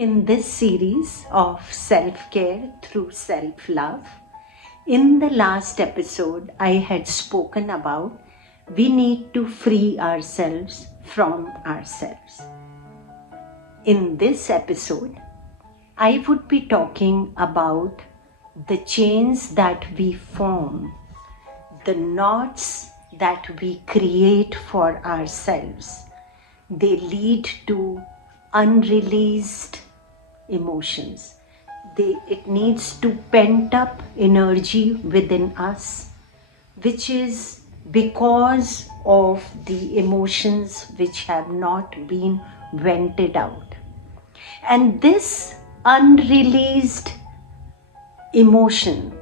In this series of self-care through self-love, in the last episode, I had spoken about we need to free ourselves from ourselves. In this episode, I would be talking about the chains that we form, the knots that we create for ourselves. They lead to unreleased emotions. It needs to pent up energy within us, which is because of the emotions which have not been vented out. And this unreleased emotion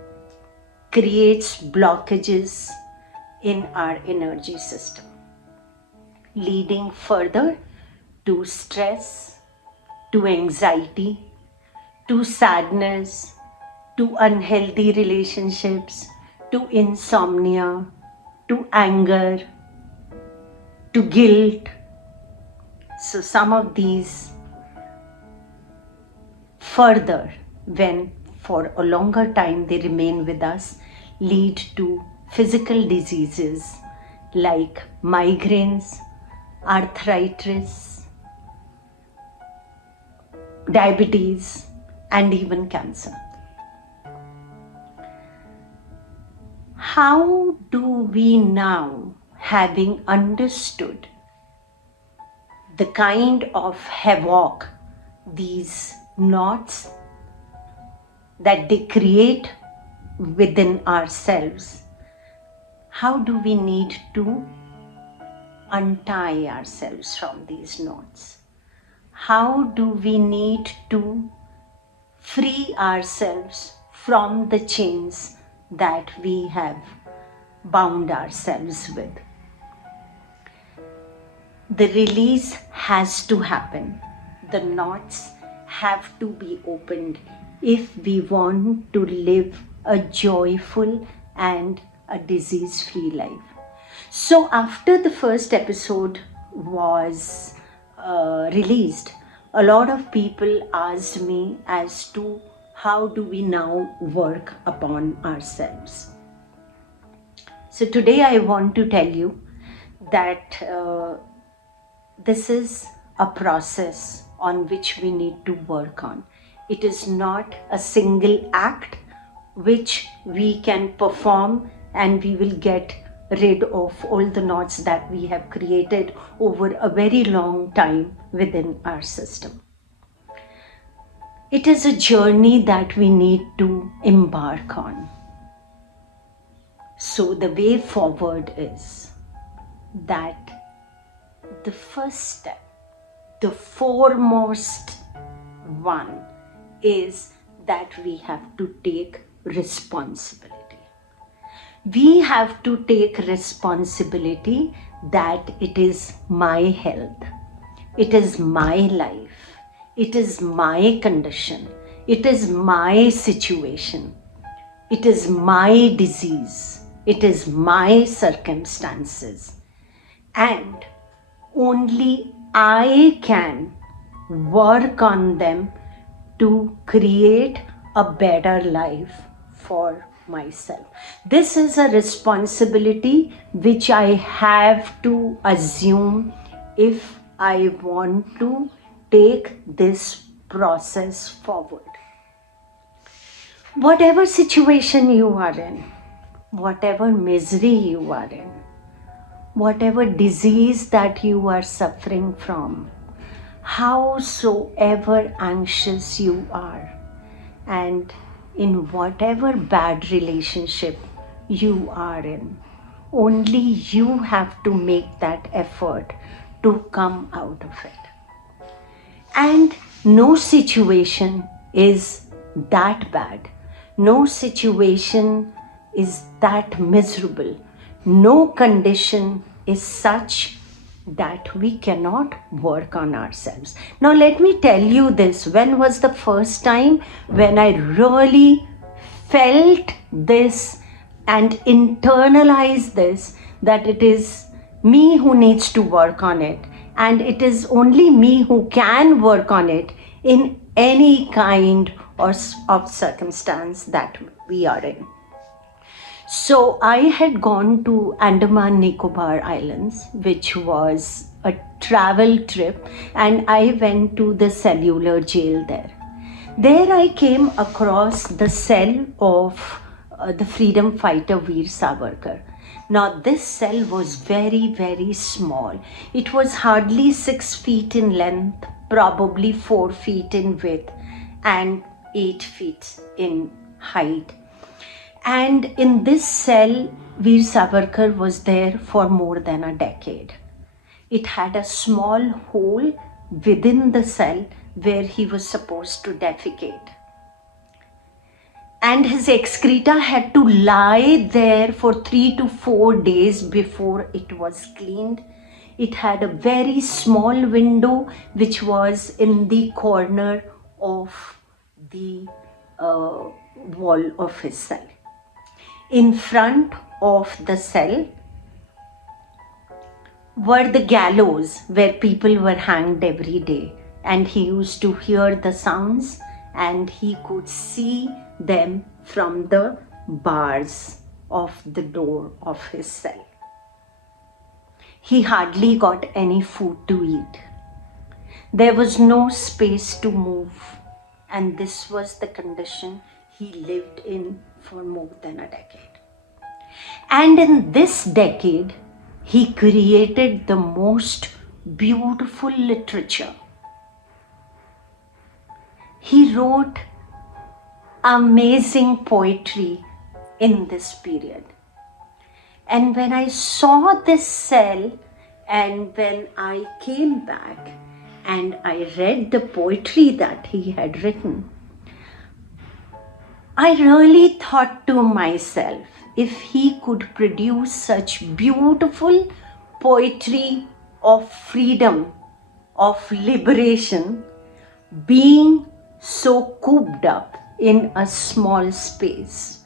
creates blockages in our energy system, leading further to stress, to anxiety, to sadness, to unhealthy relationships, to insomnia, to anger, to guilt. So some of these further, when for a longer time they remain with us, lead to physical diseases like migraines, arthritis, diabetes, and even cancer. How do we now, having understood the kind of havoc these knots that they create within ourselves, how do we need to untie ourselves from these knots? How do we need to free ourselves from the chains that we have bound ourselves with? The release has to happen. The knots have to be opened if we want to live a joyful and a disease-free life. So after the first episode was released, a lot of people asked me as to how do we now work upon ourselves. So today I want to tell you that this is a process on which we need to work on. It is not a single act which we can perform and we will get rid of all the knots that we have created over a very long time within our system. It is a journey that we need to embark on. So the way forward is that the first step, the foremost one, is that we have to take responsibility. We have to take responsibility that it is my health, it is my life, it is my condition, it is my situation, it is my disease, it is my circumstances, and only I can work on them to create a better life for myself. This is a responsibility which I have to assume if I want to take this process forward. Whatever situation you are in, whatever misery you are in, whatever disease that you are suffering from, howsoever anxious you are, and in whatever bad relationship you are in, only you have to make that effort to come out of it. And no situation is that bad. No situation is that miserable. No condition is such that we cannot work on ourselves. Now let me tell you this. When was the first time when I really felt this and internalized this, that it is me who needs to work on it, and it is only me who can work on it in any kind of circumstance that we are in. So I had gone to Andaman Nicobar Islands, which was a travel trip, and I went to the cellular jail there. There I came across the cell of the freedom fighter Veer Savarkar. Now this cell was very, very small. It was hardly 6 feet in length, probably 4 feet in width, and 8 feet in height. And in this cell, Veer Savarkar was there for more than a decade. It had a small hole within the cell where he was supposed to defecate. And his excreta had to lie there for 3 to 4 days before it was cleaned. It had a very small window which was in the corner of the wall of his cell. In front of the cell were the gallows where people were hanged every day, and he used to hear the sounds and he could see them from the bars of the door of his cell. He hardly got any food to eat. There was no space to move, and this was the condition he lived in for more than a decade. And in this decade, he created the most beautiful literature. He wrote amazing poetry in this period. And when I saw this cell, and when I came back and I read the poetry that he had written, I really thought to myself, if he could produce such beautiful poetry of freedom, of liberation, being so cooped up in a small space,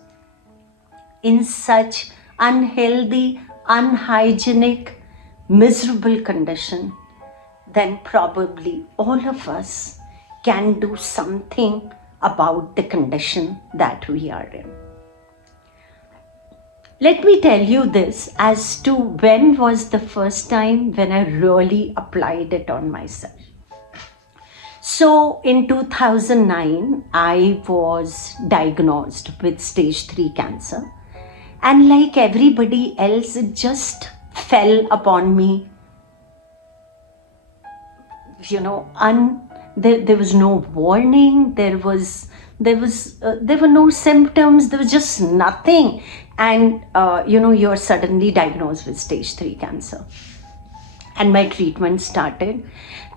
in such unhealthy, unhygienic, miserable condition, then probably all of us can do something about the condition that we are in. Let me tell you this as to when was the first time when I really applied it on myself. So in 2009, I was diagnosed with stage 3 cancer. And like everybody else, it just fell upon me. There was no warning, there were no symptoms, there was just nothing. And, you're suddenly diagnosed with stage 3 cancer. And my treatment started.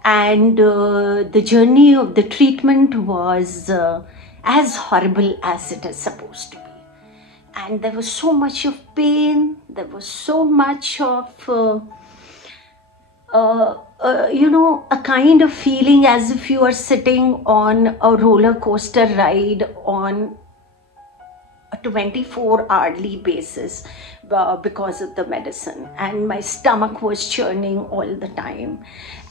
And the journey of the treatment was as horrible as it is supposed to be. And there was so much of pain, there was so much of, a kind of feeling as if you are sitting on a roller coaster ride on a 24-hourly basis because of the medicine. And my stomach was churning all the time.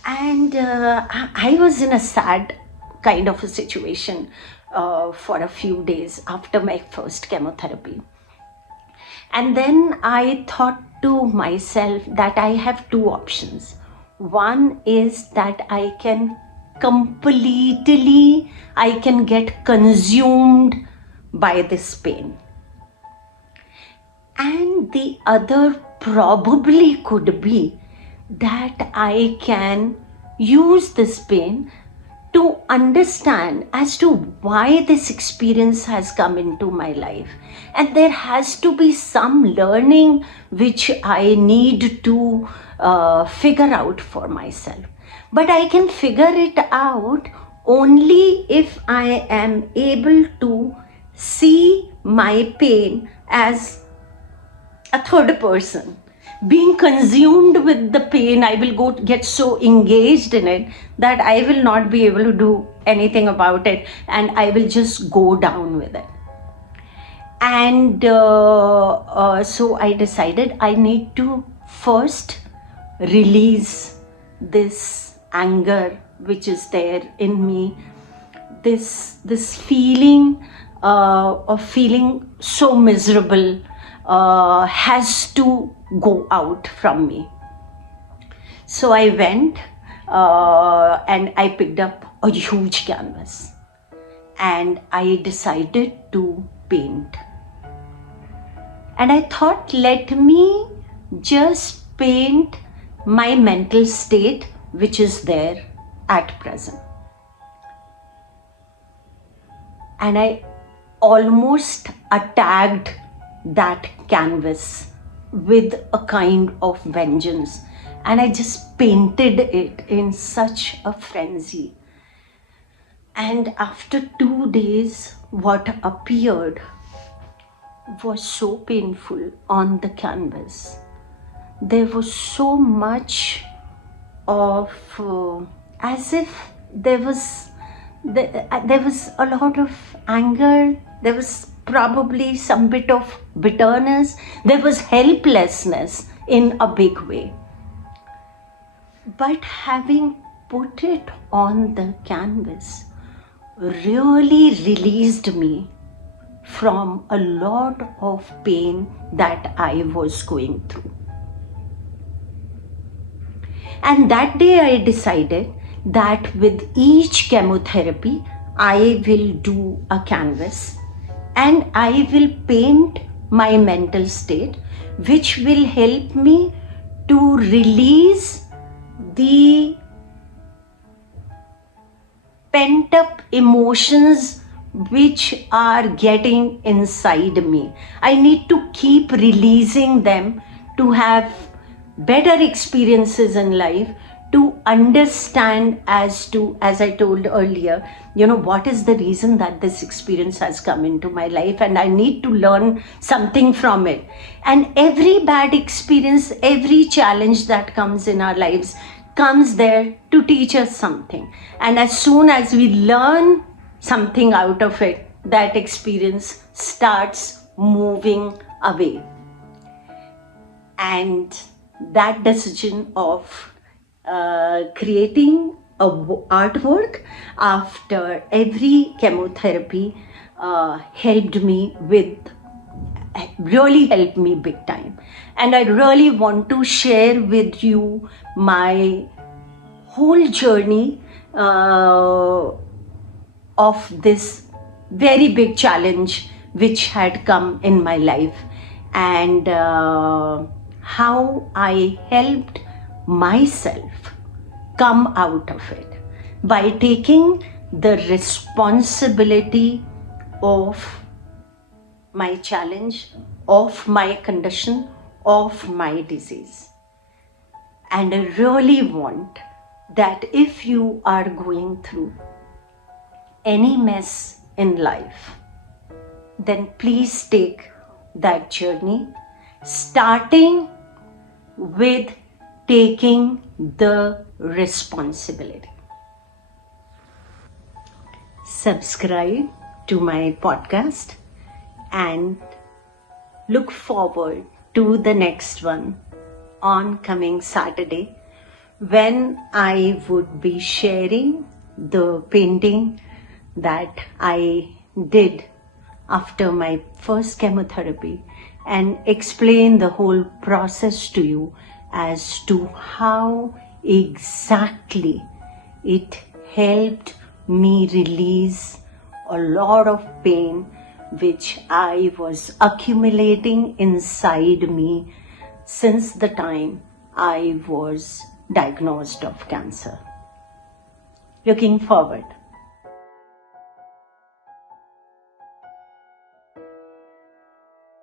And I was in a sad kind of a situation for a few days after my first chemotherapy. And then I thought to myself that I have two options. One is that I can get consumed by this pain. And the other probably could be that I can use this pain to understand as to why this experience has come into my life. And there has to be some learning which I need to figure out for myself. But I can figure it out only if I am able to see my pain as a third person. Being consumed with the pain, I will get so engaged in it that I will not be able to do anything about it, and I will just go down with it. And so I decided I need to first release this anger which is there in me, this feeling of feeling so miserable has to go out from me. So I went and I picked up a huge canvas and I decided to paint. And I thought, let me just paint my mental state which is there at present. And I almost attacked that canvas with a kind of vengeance. And I just painted it in such a frenzy. And after 2 days, what appeared was so painful on the canvas. There was so much of, as if there was a lot of anger, there was probably some bit of bitterness, there was helplessness in a big way. But having put it on the canvas really released me from a lot of pain that I was going through. And that day I decided that with each chemotherapy, I will do a canvas and I will paint my mental state, which will help me to release the pent up emotions which are getting inside me. I need to keep releasing them to have better experiences in life, to understand as I told earlier, what is the reason that this experience has come into my life, and I need to learn something from it. And every bad experience, every challenge that comes in our lives comes there to teach us something. And as soon as we learn something out of it, that experience starts moving away. And that decision of creating a artwork after every chemotherapy really helped me big time. And I really want to share with you my whole journey of this very big challenge which had come in my life, and how I helped myself come out of it by taking the responsibility of my challenge, of my condition, of my disease. And I really want that if you are going through any mess in life, then please take that journey, starting with taking the responsibility. Subscribe to my podcast and look forward to the next one on coming Saturday, when I would be sharing the painting that I did after my first chemotherapy and explain the whole process to you as to how exactly it helped me release a lot of pain which I was accumulating inside me since the time I was diagnosed of cancer. Looking forward.